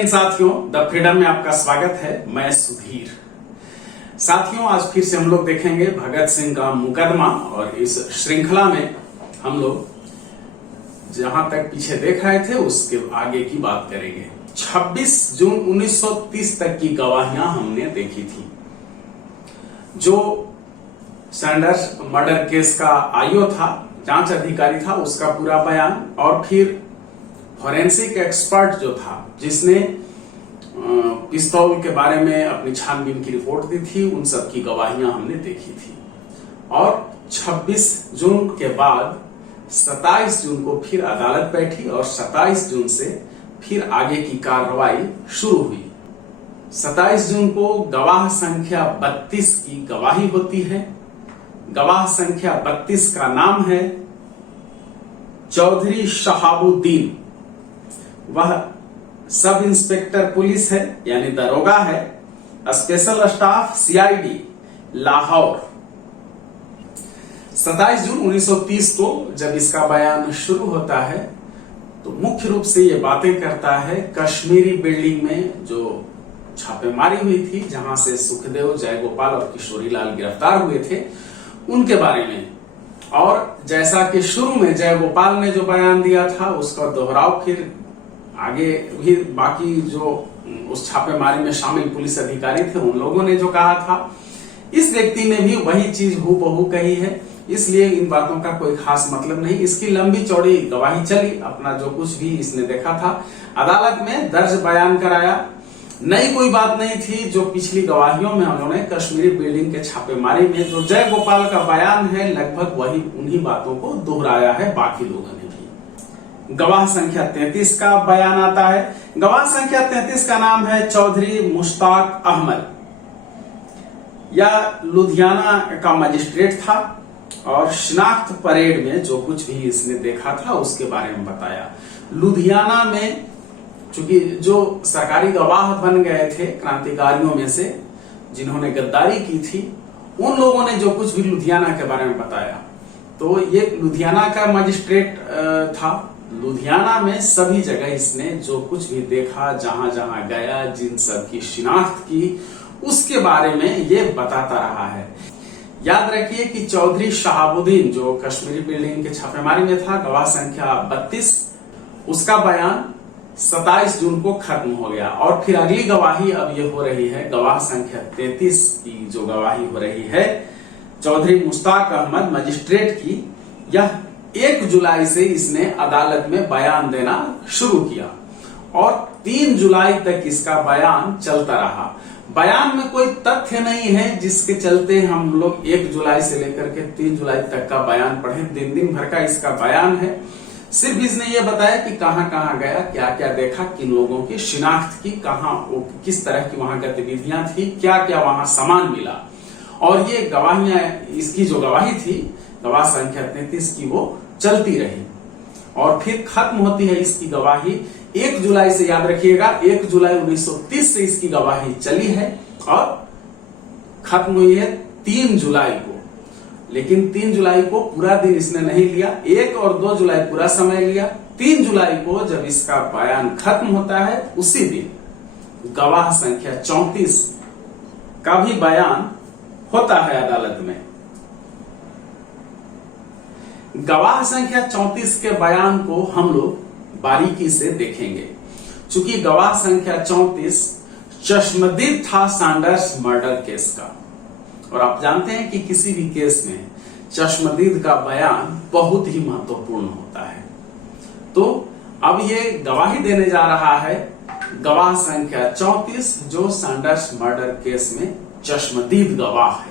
हिंद साथियों, the freedom में आपका स्वागत है। मैं सुधीर। साथियों, आज फिर से हम लोग देखेंगे भगत सिंह का मुकदमा और इस श्रृंखला में हम लोग जहां तक पीछे देख रहे थे उसके आगे की बात करेंगे। 26 जून 1930 तक की गवाहियां हमने देखी थी। जो सैंडर्स मर्डर केस का आईओ था, जांच अधिकारी था, उसका पूरा बयान, और फिर फॉरेंसिक एक्सपर्ट जो था जिसने पिस्तौल के बारे में अपनी छानबीन की रिपोर्ट दी थी, उन सब की गवाहियां हमने देखी थी। और 26 जून के बाद 27 जून को फिर अदालत बैठी और 27 जून से फिर आगे की कार्रवाई शुरू हुई। 27 जून को गवाह संख्या 32 की गवाही होती है। गवाह संख्या 32 का नाम है चौधरी शहाबुद्दीन। वह सब इंस्पेक्टर पुलिस है, यानी दरोगा है, स्पेशल स्टाफ सीआईडी लाहौर। 27 जून 1930 को जब इसका बयान शुरू होता है तो मुख्य रूप से ये बातें करता है कश्मीरी बिल्डिंग में जो छापेमारी हुई थी, जहां से सुखदेव, जयगोपाल और किशोरीलाल गिरफ्तार हुए थे, उनके बारे में। और जैसा कि शुरू में जयगोपाल ने जो बयान दिया था उसका दोहराव फिर आगे भी बाकी जो उस छापेमारी में शामिल पुलिस अधिकारी थे उन लोगों ने जो कहा था, इस व्यक्ति ने भी वही चीज हूबहू कही है। इसलिए इन बातों का कोई खास मतलब नहीं। इसकी लंबी चौड़ी गवाही चली, अपना जो कुछ भी इसने देखा था अदालत में दर्ज बयान कराया। नई कोई बात नहीं थी। जो पिछली गवाहियों में उन्होंने कश्मीरी बिल्डिंग के छापेमारी में जो जयगोपाल का बयान है, लगभग वही उन्हीं बातों को दोहराया है बाकी लोगों ने भी। गवाह संख्या 33 का बयान आता है। गवाह संख्या 33 का नाम है चौधरी मुश्ताक अहमद। यह लुधियाना का मजिस्ट्रेट था और शिनाख्त परेड में जो कुछ भी इसने देखा था उसके बारे में बताया। लुधियाना में चूंकि जो सरकारी गवाह बन गए थे क्रांतिकारियों में से जिन्होंने गद्दारी की थी, उन लोगों ने जो कुछ भी लुधियाना के बारे में बताया, तो ये लुधियाना का मजिस्ट्रेट था। लुधियाना में सभी जगह इसने जो कुछ भी देखा, जहां जहां गया, जिन सब की शिनाख्त की, उसके बारे में ये बताता रहा है। याद रखिए कि चौधरी शहाबुद्दीन जो कश्मीरी बिल्डिंग के छापेमारी में था, गवाह संख्या 32, उसका बयान 27 जून को खत्म हो गया। और फिर अगली गवाही अब ये हो रही है, गवाह संख्या 33 की जो गवाही हो रही है चौधरी मुश्ताक अहमद मजिस्ट्रेट की, यह 1 जुलाई से इसने अदालत में बयान देना शुरू किया और 3 जुलाई तक इसका बयान चलता रहा। बयान में कोई तथ्य नहीं है जिसके चलते हम लोग 1 जुलाई से लेकर के 3 जुलाई तक का बयान पढ़े। दिन भर का इसका बयान है। सिर्फ इसने ये बताया कि कहां कहां गया, क्या क्या देखा, किन लोगों की शिनाख्त की, कहां किस तरह की वहां गतिविधियां थी, क्या क्या वहां सामान मिला। और ये गवाहियां, इसकी जो गवाही थी गवाह संख्या 33 की, वो चलती रही और फिर खत्म होती है इसकी गवाही 1 जुलाई से। याद रखिएगा, 1 जुलाई 1930 से इसकी गवाही चली है और खत्म हुई है 3 जुलाई को। लेकिन 3 जुलाई को पूरा दिन इसने नहीं लिया, 1 और 2 जुलाई पूरा समय लिया। 3 जुलाई को जब इसका बयान खत्म होता है, उसी दिन गवाह संख्या 34 का भी बयान होता है अदालत में। गवाह संख्या 34 के बयान को हम लोग बारीकी से देखेंगे। चूंकि गवाह संख्या 34 चश्मदीद था सैंडर्स मर्डर केस का, और आप जानते हैं कि किसी भी केस में चश्मदीद का बयान बहुत ही महत्वपूर्ण होता है। तो अब ये गवाही देने जा रहा है गवाह संख्या 34 जो सैंडर्स मर्डर केस में चश्मदीद गवाह है।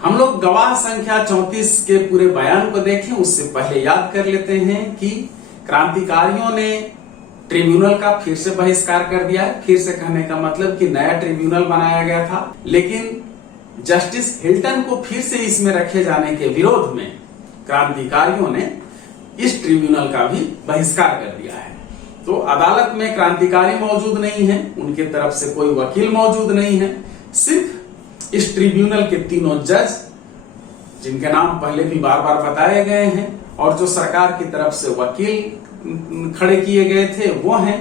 हम लोग गवाह संख्या 34 के पूरे बयान को देखें उससे पहले याद कर लेते हैं कि क्रांतिकारियों ने ट्रिब्यूनल का फिर से बहिष्कार कर दिया है। फिर से कहने का मतलब कि नया ट्रिब्यूनल बनाया गया था, लेकिन जस्टिस हिल्टन को फिर से इसमें रखे जाने के विरोध में क्रांतिकारियों ने इस ट्रिब्यूनल का भी बहिष्कार कर दिया है। तो अदालत में क्रांतिकारी मौजूद नहीं है, उनके तरफ से कोई वकील मौजूद नहीं है। सिर्फ इस ट्रिब्यूनल के तीनों जज, जिनके नाम पहले भी बार बार बताए गए हैं, और जो सरकार की तरफ से वकील खड़े किए गए थे वो हैं।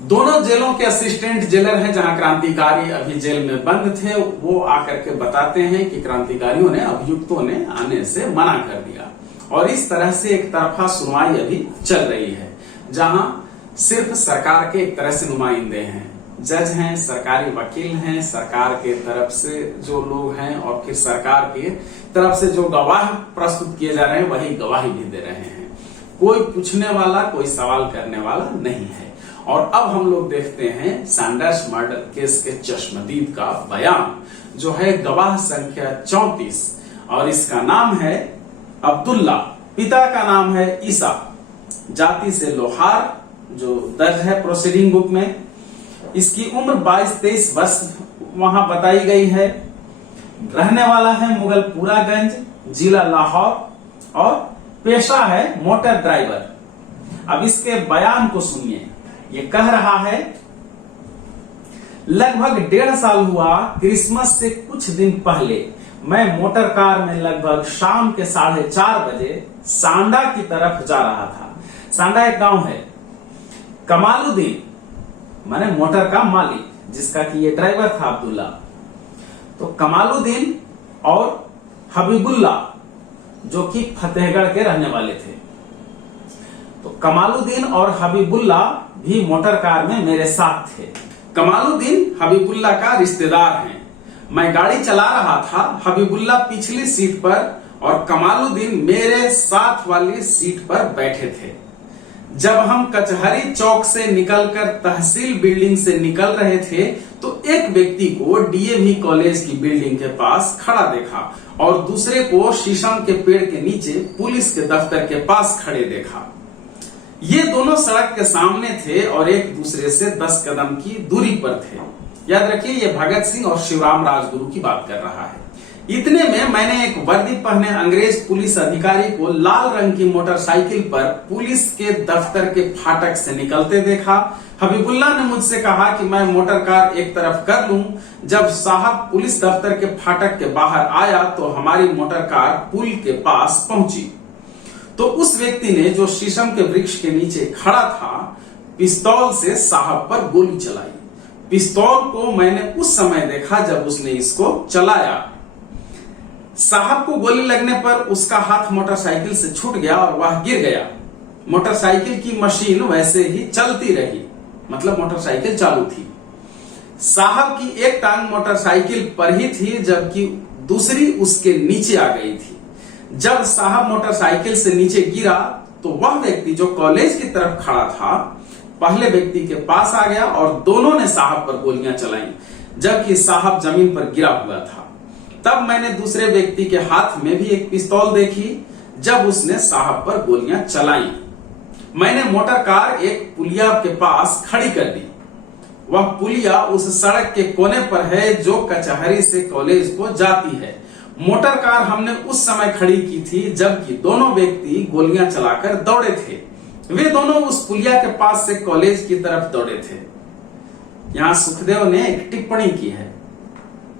दोनों जेलों के असिस्टेंट जेलर हैं जहां क्रांतिकारी अभी जेल में बंद थे, वो आकर के बताते हैं कि क्रांतिकारियों ने, अभियुक्तों ने आने से मना कर दिया। और इस तरह से एक तरफा सुनवाई अभी चल रही है, जहां सिर्फ सरकार के एक तरह से नुमाइंदे हैं, जज हैं, सरकारी वकील हैं, सरकार के तरफ से जो लोग हैं और फिर सरकार की तरफ से जो गवाह प्रस्तुत किए जा रहे हैं वही गवाही भी दे रहे हैं। कोई पूछने वाला, कोई सवाल करने वाला नहीं है। और अब हम लोग देखते हैं सैंडर्स मर्डर केस के चश्मदीद का बयान, जो है गवाह संख्या 34, और इसका नाम है अब्दुल्ला, पिता का नाम है ईसा, जाति से लोहार, जो दर्ज है प्रोसीडिंग बुक में। इसकी उम्र 22-23 वर्ष वहां बताई गई है। रहने वाला है मुगलपुरागंज, जिला लाहौर, और पेशा है मोटर ड्राइवर। अब इसके बयान को सुनिए। ये कह रहा है, लगभग 1.5 साल हुआ, क्रिसमस से कुछ दिन पहले मैं मोटर कार में लगभग शाम के 4:30 बजे सांडा की तरफ जा रहा था। सांडा एक गांव है। कमालुद्दीन माने मोटर का मालिक, जिसका कि ये ड्राइवर था अब्दुल्ला, तो कमालुद्दीन और हबीबुल्ला जो कि फतेहगढ़ के रहने वाले थे, तो कमालुद्दीन और हबीबुल्ला भी मोटर कार में मेरे साथ थे। कमालुद्दीन हबीबुल्ला का रिश्तेदार हैं। मैं गाड़ी चला रहा था, हबीबुल्ला पिछली सीट पर और कमालुद्दीन मेरे साथ वाली सीट पर बैठे थे। जब हम कचहरी चौक से निकलकर तहसील बिल्डिंग से निकल रहे थे तो एक व्यक्ति को डीएवी कॉलेज की बिल्डिंग के पास खड़ा देखा और दूसरे को शीशम के पेड़ के नीचे पुलिस के दफ्तर के पास खड़े देखा। ये दोनों सड़क के सामने थे और एक दूसरे से 10 कदम की दूरी पर थे। याद रखिए, ये भगत सिंह और शिवराम राजगुरु की बात कर रहा है। इतने में मैंने एक वर्दी पहने अंग्रेज पुलिस अधिकारी को लाल रंग की मोटरसाइकिल पर पुलिस के दफ्तर के फाटक से निकलते देखा। हबीबुल्ला ने मुझसे कहा कि मैं मोटर कार एक तरफ कर लूं। जब साहब पुलिस दफ्तर के फाटक के बाहर आया तो हमारी मोटर कार पुल के पास पहुंची, तो उस व्यक्ति ने, जो शीशम के वृक्ष के नीचे खड़ा था, पिस्तौल से साहब पर गोली चलाई। पिस्तौल को मैंने उस समय देखा जब उसने इसको चलाया। साहब को गोली लगने पर उसका हाथ मोटरसाइकिल से छूट गया और वह गिर गया। मोटरसाइकिल की मशीन वैसे ही चलती रही, मतलब मोटरसाइकिल चालू थी। साहब की एक टांग मोटरसाइकिल पर ही थी जबकि दूसरी उसके नीचे आ गई थी। जब साहब मोटरसाइकिल से नीचे गिरा तो वह व्यक्ति जो कॉलेज की तरफ खड़ा था पहले व्यक्ति के पास आ गया और दोनों ने साहब पर गोलियां चलाई, जबकि साहब जमीन पर गिरा हुआ था। तब मैंने दूसरे व्यक्ति के हाथ में भी एक पिस्तौल देखी जब उसने साहब पर गोलियां चलाई। मैंने मोटर कार एक पुलिया के पास खड़ी कर दी। वह पुलिया उस सड़क के कोने पर है जो कचहरी से कॉलेज को जाती है। मोटर कार हमने उस समय खड़ी की थी जबकि दोनों व्यक्ति गोलियां चलाकर दौड़े थे। वे दोनों उस पुलिया के पास से कॉलेज की तरफ दौड़े थे। यहां सुखदेव ने एक टिप्पणी की है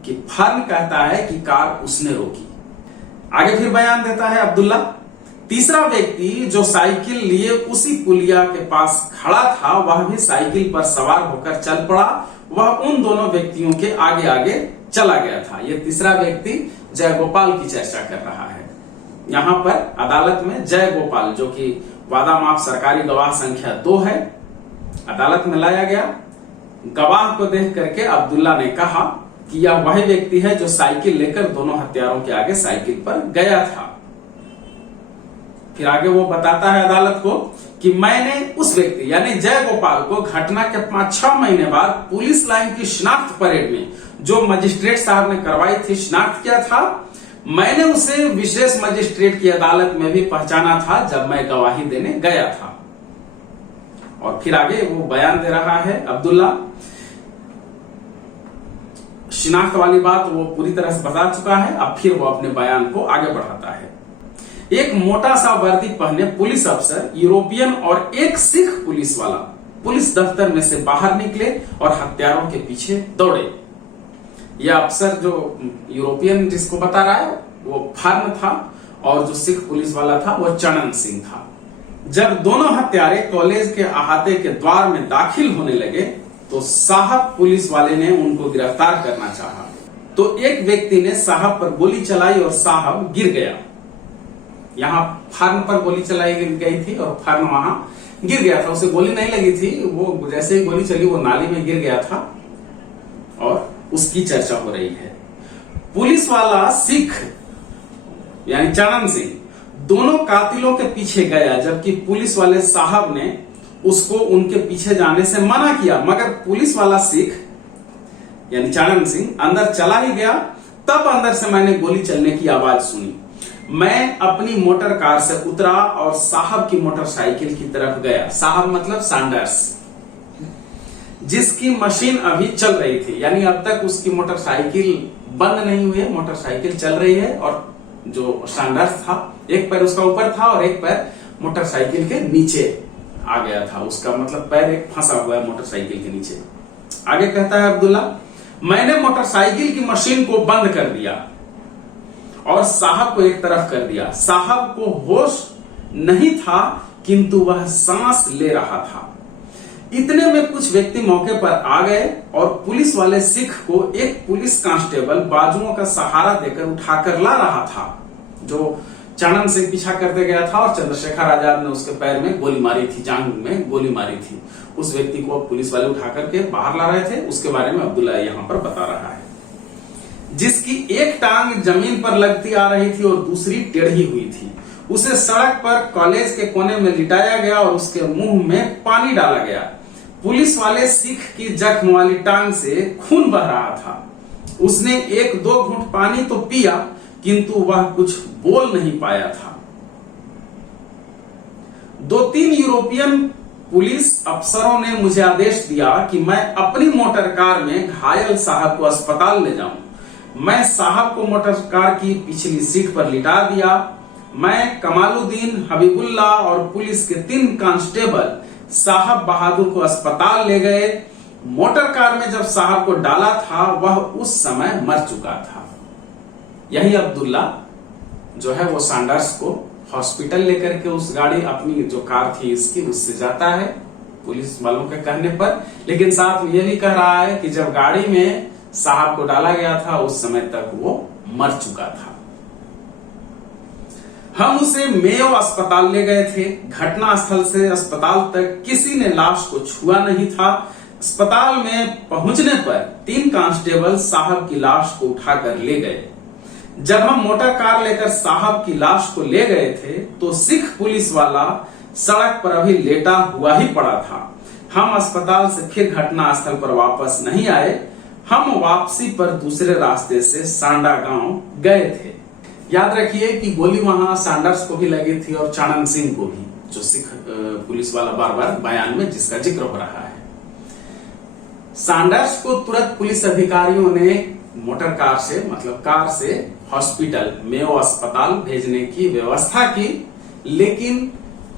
कि फर्न कहता है कि कार उसने रोकी। आगे फिर बयान देता है अब्दुल्ला। तीसरा व्यक्ति जो साइकिल लिए उसी पुलिया के पास खड़ा था वह भी साइकिल पर सवार होकर चल पड़ा। वह उन दोनों व्यक्तियों के आगे आगे चला गया था। यह तीसरा व्यक्ति जयगोपाल की चर्चा कर रहा है। यहां पर अदालत में जयगोपाल, जो कि वादा माफ सरकारी गवाह संख्या 2 है, अदालत में लाया गया। गवाह को देख करके अब्दुल्ला ने कहा कि यह वही व्यक्ति है जो साइकिल लेकर दोनों हत्यारों के आगे साइकिल पर गया था। फिर आगे वो बताता है अदालत को कि मैंने उस व्यक्ति यानी जयगोपाल को घटना के 5-6 महीने बाद पुलिस लाइन की शिनाख्त परेड में जो मजिस्ट्रेट साहब ने करवाई थी शिनाख्त किया था। मैंने उसे विशेष मजिस्ट्रेट की अदालत में भी पहचाना था जब मैं गवाही देने गया था। और फिर आगे वो बयान दे रहा है अब्दुल्ला। शिनाख्त वाली बात वो पूरी तरह से बता चुका है। अब फिर वो अपने बयान को आगे बढ़ाता है। एक मोटा सा वर्दी पहने पुलिस अफसर, यूरोपियन और एक सिख पुलिस वाला पुलिस दफ्तर में से बाहर निकले और हत्यारों के पीछे दौड़े। यह अफसर जो यूरोपियन जिसको बता रहा है वो फर्न था और जो सिख पुलिस वाला था वो चनन सिंह था। जब दोनों हत्यारे कॉलेज के अहाते के द्वार में दाखिल होने लगे तो साहब पुलिस वाले ने उनको गिरफ्तार करना चाहा, तो एक व्यक्ति ने साहब पर गोली चलाई और साहब गिर गया। यहाँ फर्न पर गोली चलाई गई थी और फर्न वहां गिर गया था। उसे गोली नहीं लगी थी, वो जैसे ही गोली चली वो नाली में गिर गया था और उसकी चर्चा हो रही है। पुलिस वाला सिख यानी चरण सिंह दोनों कातिलों के पीछे गया, जबकि पुलिस वाले साहब ने उसको उनके पीछे जाने से मना किया, मगर पुलिस वाला सिख यानी चरण सिंह अंदर चला ही गया। तब अंदर से मैंने गोली चलने की आवाज सुनी। मैं अपनी मोटर कार से उतरा और साहब की मोटरसाइकिल की तरफ गया। साहब मतलब सैंडर्स, जिसकी मशीन अभी चल रही थी, यानी अब तक उसकी मोटरसाइकिल बंद नहीं हुई है, मोटरसाइकिल चल रही है। और जो सैंडर्स था, एक पैर उसका ऊपर था और एक पैर मोटरसाइकिल के नीचे आ गया था। उसका मतलब पैर एक फंसा हुआ है मोटरसाइकिल के नीचे। आगे कहता है अब्दुल्ला, मैंने मोटरसाइकिल की मशीन को बंद कर दिया और साहब को एक तरफ कर दिया। साहब को होश नहीं था, किंतु वह सांस ले रहा था। इतने में कुछ व्यक्ति मौके पर आ गए और पुलिस वाले सिख को एक पुलिस कांस्टेबल बाजुओं का सहारा देकर उठाकर ला रहा था। जो चरण सिंह पीछा करते गया था और चंद्रशेखर आजाद ने उसके पैर में गोली मारी थी, जांघ में गोली मारी थी। उस व्यक्ति को पुलिस वाले उठा करके बाहर ला रहे थे। उसके बारे में अब्दुल्ला यहाँ पर बता रहा है, जिसकी एक टांग जमीन पर लगती आ रही थी और दूसरी टेढ़ी हुई थी। उसे सड़क पर कॉलेज के कोने में लिटाया गया और उसके मुंह में पानी डाला गया। पुलिस वाले सिख की जख्म वाली टांग से खून बह रहा था। उसने एक दो घूंट पानी तो पिया, किंतु वह कुछ बोल नहीं पाया था। दो तीन यूरोपियन पुलिस अफसरों ने मुझे आदेश दिया कि मैं अपनी मोटर कार में घायल साहब को अस्पताल ले जाऊं। मैं साहब को मोटर कार की पिछली सीट पर लिटा दिया। मैं कमालुद्दीन, हबीबुल्ला और पुलिस के 3 कांस्टेबल साहब बहादुर को अस्पताल ले गए। मोटर कार में जब साहब को डाला था वह उस समय मर चुका था। यही अब्दुल्ला जो है वो सैंडर्स को हॉस्पिटल लेकर के उस गाड़ी, अपनी जो कार थी इसकी, उससे जाता है पुलिस वालों के कहने पर। लेकिन साथ में यह भी कह रहा है कि जब गाड़ी में साहब को डाला गया था उस समय तक वो मर चुका था। हम उसे मेयो अस्पताल ले गए थे। घटना स्थल से अस्पताल तक किसी ने लाश को छुआ नहीं था। अस्पताल में पहुंचने पर 3 कांस्टेबल साहब की लाश को उठाकर ले गए। जब हम मोटर कार लेकर साहब की लाश को ले गए थे तो सिख पुलिस वाला सड़क पर अभी लेटा हुआ ही पड़ा था। हम अस्पताल से फिर घटना स्थल पर वापस नहीं आए। हम वापसी पर दूसरे रास्ते से सांडा गांव गए थे। याद रखिए कि गोली वहां सैंडर्स को भी लगी थी और चरण सिंह को भी, जो सिख पुलिस वाला बार बार बयान में जिसका जिक्र हो रहा है। सैंडर्स को तुरंत पुलिस अधिकारियों ने मोटर कार से, मतलब कार से हॉस्पिटल मेयो अस्पताल भेजने की व्यवस्था की, लेकिन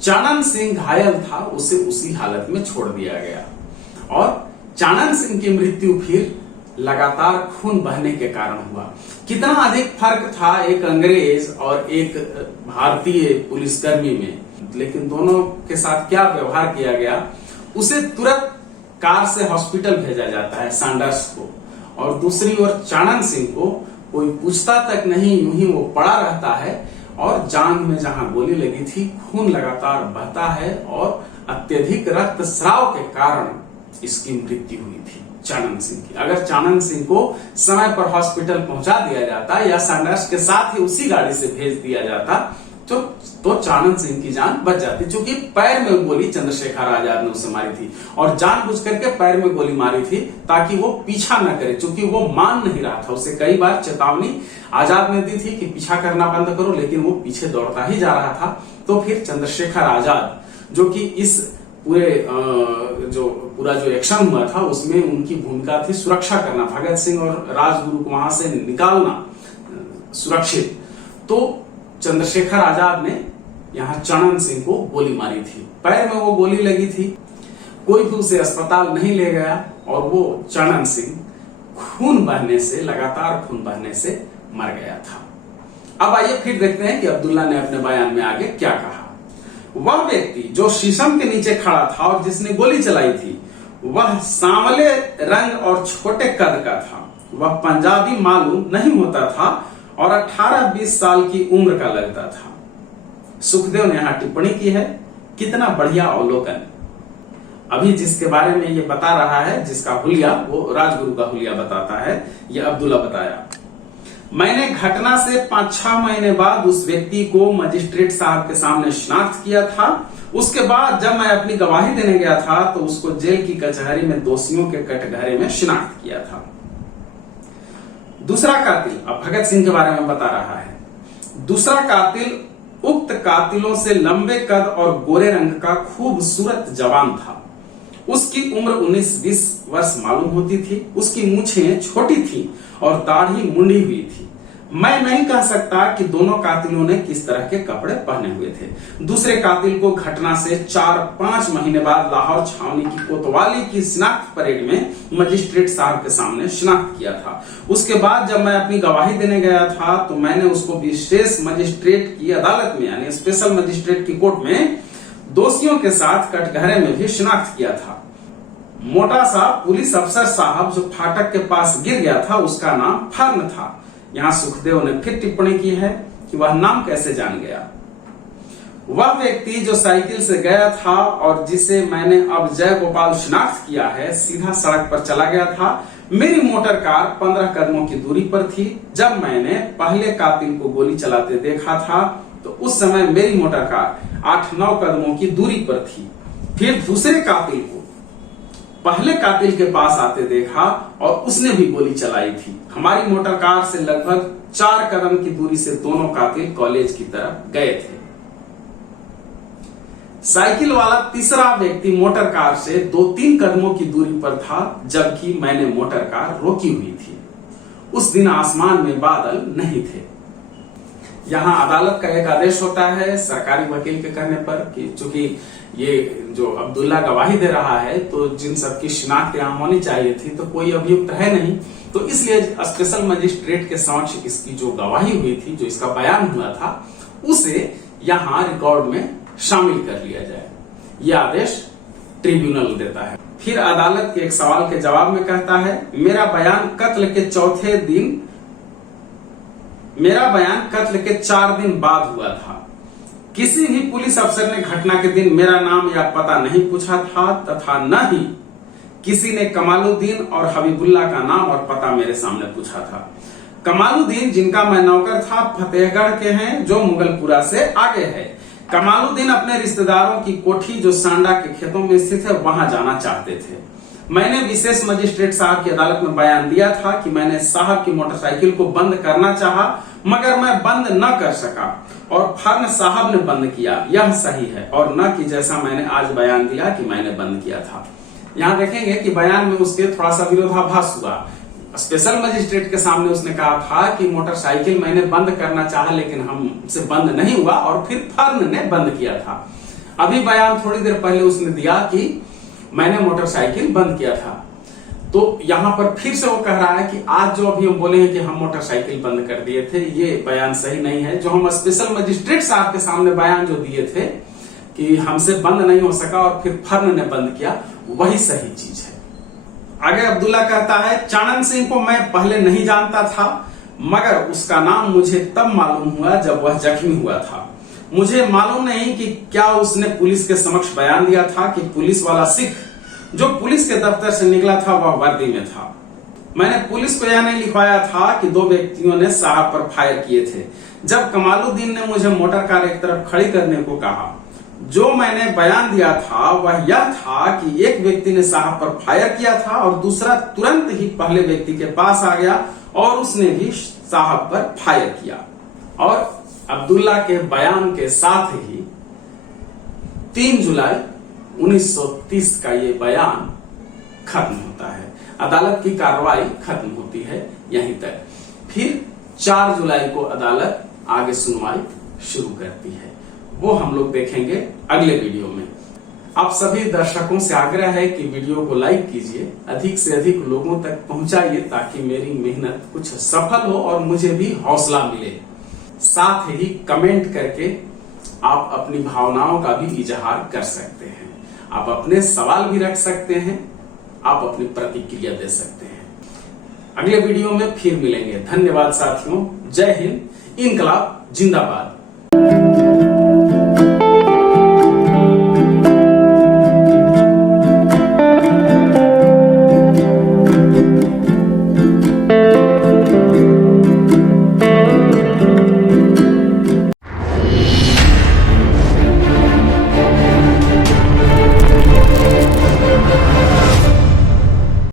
चरण सिंह घायल था, उसे उसी हालत में छोड़ दिया गया। और चरण सिंह की मृत्यु फिर लगातार खून बहने के कारण हुआ। कितना अधिक फर्क था एक अंग्रेज और एक भारतीय पुलिसकर्मी में, लेकिन दोनों के साथ क्या व्यवहार किया गया। उसे तुरंत कार से हॉस्पिटल भेजा जाता है सैंडर्स को, और दूसरी ओर चरण सिंह को कोई पूछता तक नहीं, यूं ही वो पड़ा रहता है और जांघ में जहां गोली लगी थी खून लगातार बहता है और अत्यधिक रक्तस्राव के कारण इसकी मृत्यु हुई थी चरण सिंह की। अगर चरण सिंह को समय पर हॉस्पिटल पहुंचा दिया जाता या सैंडर्स के साथ ही उसी गाड़ी से भेज दिया जाता तो चरण सिंह की जान बच जाती, क्योंकि पैर में गोली चंद्रशेखर आजाद ने उसे मारी थी और जानबूझ करके पैर में गोली मारी थी ताकि वो पीछा न करे, क्योंकि वो मान नहीं रहा था। उसे कई बार चेतावनी आजाद ने दी थी कि पीछा करना बंद करो, लेकिन वो पीछे दौड़ता ही जा रहा था। तो फिर चंद्रशेखर आजाद, जो कि इस पूरा जो एक्शन हुआ था उसमें उनकी भूमिका थी सुरक्षा करना, भगत सिंह और राजगुरु को वहां से निकालना सुरक्षित, तो चंद्रशेखर आजाद ने यहां चरण सिंह को गोली मारी थी। पैर में वो गोली लगी थी, कोई भी उसे अस्पताल नहीं ले गया और वो चरण सिंह खून बहने से, लगातार खून बहने से मर गया था। अब आइए फिर देखते हैं कि अब्दुल्ला ने अपने बयान में आगे क्या कहा। वह व्यक्ति जो शीशम के नीचे खड़ा था और जिसने गोली चलाई थी वह सांवले रंग और छोटे कद का था। वह पंजाबी मालूम नहीं होता था और 18-20 साल की उम्र का लगता था। सुखदेव ने यहां टिप्पणी की है, कितना बढ़िया अवलोकन। अभी जिसके बारे में ये बता रहा है, जिसका हुलिया वो राजगुरु का हुलिया बताता है, ये अब्दुल्ला बताया। मैंने घटना से 5-6 महीने बाद उस व्यक्ति को मजिस्ट्रेट साहब के सामने शिनाख्त किया था। उसके बाद जब मैं अपनी गवाही देने गया था तो उसको जेल की कचहरी में दोषियों के कटघरे में शिनाख्त किया था। दूसरा कातिल, अब भगत सिंह के बारे में बता रहा है। दूसरा कातिल उक्त कातिलों से लंबे कद और गोरे रंग का खूबसूरत जवान था। उसकी उम्र 19-20 वर्ष मालूम होती थी। उसकी मूछें छोटी थी और दाढ़ी मुंडी हुई थी। मैं नहीं कह सकता कि दोनों कातिलों ने किस तरह के कपड़े पहने हुए थे। दूसरे कातिल को घटना से 4-5 महीने बाद लाहौर छावनी की कोतवाली की शिनाख्त परेड में मजिस्ट्रेट साहब के सामने शिनाख्त किया था। उसके बाद जब मैं अपनी गवाही देने गया था तो मैंने उसको विशेष मजिस्ट्रेट की अदालत में यानी स्पेशल मजिस्ट्रेट की कोर्ट में दोषियों के साथ कटघरे में भी शिनाख्त किया था। मोटा सा पुलिस अफसर साहब जो फाटक के पास गिर गया था उसका नाम फर्न था। यहां सुखदेव ने फिर टिप्पणी की है कि वह नाम कैसे जान गया। वह व्यक्ति जो साइकिल से गया था और जिसे मैंने अब जय गोपाल शिनाख्त किया है, सीधा सड़क पर चला गया था। मेरी मोटर कार 15 कदमों की दूरी पर थी। जब मैंने पहले कातिल को गोली चलाते देखा था तो उस समय मेरी मोटर कार 8-9 कदमों की दूरी पर थी। फिर दूसरे कातिल को पहले कातिल के पास आते देखा और उसने भी गोली चलाई थी। हमारी मोटर कार से लगभग 4 कदम की दूरी से दोनों कातिल कॉलेज की तरफ गए थे। साइकिल वाला तीसरा व्यक्ति मोटर कार से 2-3 कदमों की दूरी पर था जबकि मैंने मोटर कार रोकी हुई थी। उस दिन आसमान में बादल नहीं थे। यहाँ अदालत का एक आदेश होता है सरकारी वकील के कहने पर कि चूंकि ये जो अब्दुल्ला गवाही दे रहा है तो जिन सबकी शिनाख्त यहाँ होनी चाहिए थी तो कोई अभियुक्त है नहीं, तो इसलिए स्पेशल मजिस्ट्रेट के समक्ष इसकी जो गवाही हुई थी, जो इसका बयान हुआ था, उसे यहाँ रिकॉर्ड में शामिल कर लिया जाए। यह आदेश ट्रिब्यूनल देता है। फिर अदालत के एक सवाल के जवाब में कहता है, मेरा बयान कत्ल के 4 दिन बाद हुआ था। किसी भी पुलिस अफसर ने घटना के दिन मेरा नाम या पता नहीं पूछा था तथा न ही किसी ने कमालुद्दीन और हबीबुल्ला का नाम और पता मेरे सामने पूछा था। कमालुद्दीन जिनका मैं नौकर था फतेहगढ़ के हैं जो मुगलपुरा से आगे है। कमालुद्दीन अपने रिश्तेदारों की कोठी जो सांडा के खेतों में स्थित है वहां जाना चाहते थे। मैंने विशेष मजिस्ट्रेट साहब की अदालत में बयान दिया था कि मैंने साहब की मोटरसाइकिल को बंद करना चाहा मगर मैं बंद न कर सका और फर्न साहब ने बंद किया। यह सही है और न कि जैसा मैंने आज बयान दिया कि मैंने बंद किया था। यहाँ देखेंगे कि बयान में उसके थोड़ा सा विरोधाभास हुआ। स्पेशल मजिस्ट्रेट के सामने उसने कहा था कि मोटरसाइकिल मैंने बंद करना चाहा लेकिन हमसे बंद नहीं हुआ और फिर फर्न ने बंद किया था। अभी बयान थोड़ी देर पहले उसने दिया कि मैंने मोटरसाइकिल बंद किया था। तो यहाँ पर फिर से वो कह रहा है कि आज जो अभी हम बोले हैं कि हम मोटरसाइकिल बंद कर दिए थे, ये बयान सही नहीं है। जो हम स्पेशल मजिस्ट्रेट साहब के सामने बयान जो दिए थे कि हमसे बंद नहीं हो सका और फिर फर्न ने बंद किया, वही सही चीज है। आगे अब्दुल्ला कहता है, चाणन सिंह को मैं पहले नहीं जानता था मगर उसका नाम मुझे तब मालूम हुआ जब वह जख्मी हुआ था। मुझे मालूम नहीं कि क्या उसने पुलिस के समक्ष बयान दिया था कि पुलिस वाला सिख जो पुलिस के दफ्तर से निकला था वह वर्दी में था। मैंने पुलिस को यह नहीं लिखवाया था कि 2 व्यक्तियों ने साहब पर फायर किए थे। जब कमालुद्दीन ने मुझे मोटर कार एक तरफ खड़ी करने को कहा, जो मैंने बयान दिया था वह यह था कि एक व्यक्ति ने साहब पर फायर किया था और दूसरा तुरंत ही पहले व्यक्ति के पास आ गया और उसने भी साहब पर फायर किया। और अब्दुल्ला के बयान के साथ ही 3 जुलाई 1930 का ये बयान खत्म होता है। अदालत की कार्रवाई खत्म होती है यहीं तक। फिर 4 जुलाई को अदालत आगे सुनवाई शुरू करती है। वो हम लोग देखेंगे अगले वीडियो में। आप सभी दर्शकों से आग्रह है कि वीडियो को लाइक कीजिए, अधिक से अधिक लोगों तक पहुंचाइए ताकि मेरी मेहनत कुछ सफल हो और मुझे भी हौसला मिले। साथ ही कमेंट करके आप अपनी भावनाओं का भी इजहार कर सकते हैं, आप अपने सवाल भी रख सकते हैं, आप अपनी प्रतिक्रिया दे सकते हैं। अगले वीडियो में फिर मिलेंगे। धन्यवाद साथियों। जय हिंद। इनकलाब जिंदाबाद।